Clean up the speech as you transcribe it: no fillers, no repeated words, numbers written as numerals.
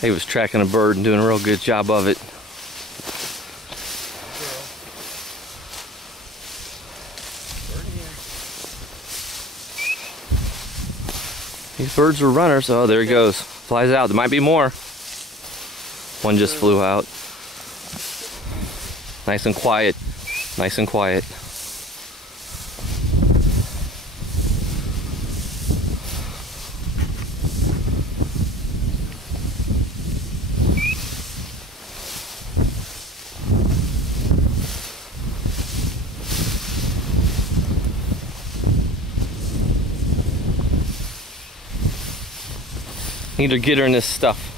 He was tracking a bird and doing a real good job of it. These birds are runners. Oh, there he goes. Flies out. There might be more. One just flew out. Nice and quiet. Nice and quiet. Need to get her in this stuff.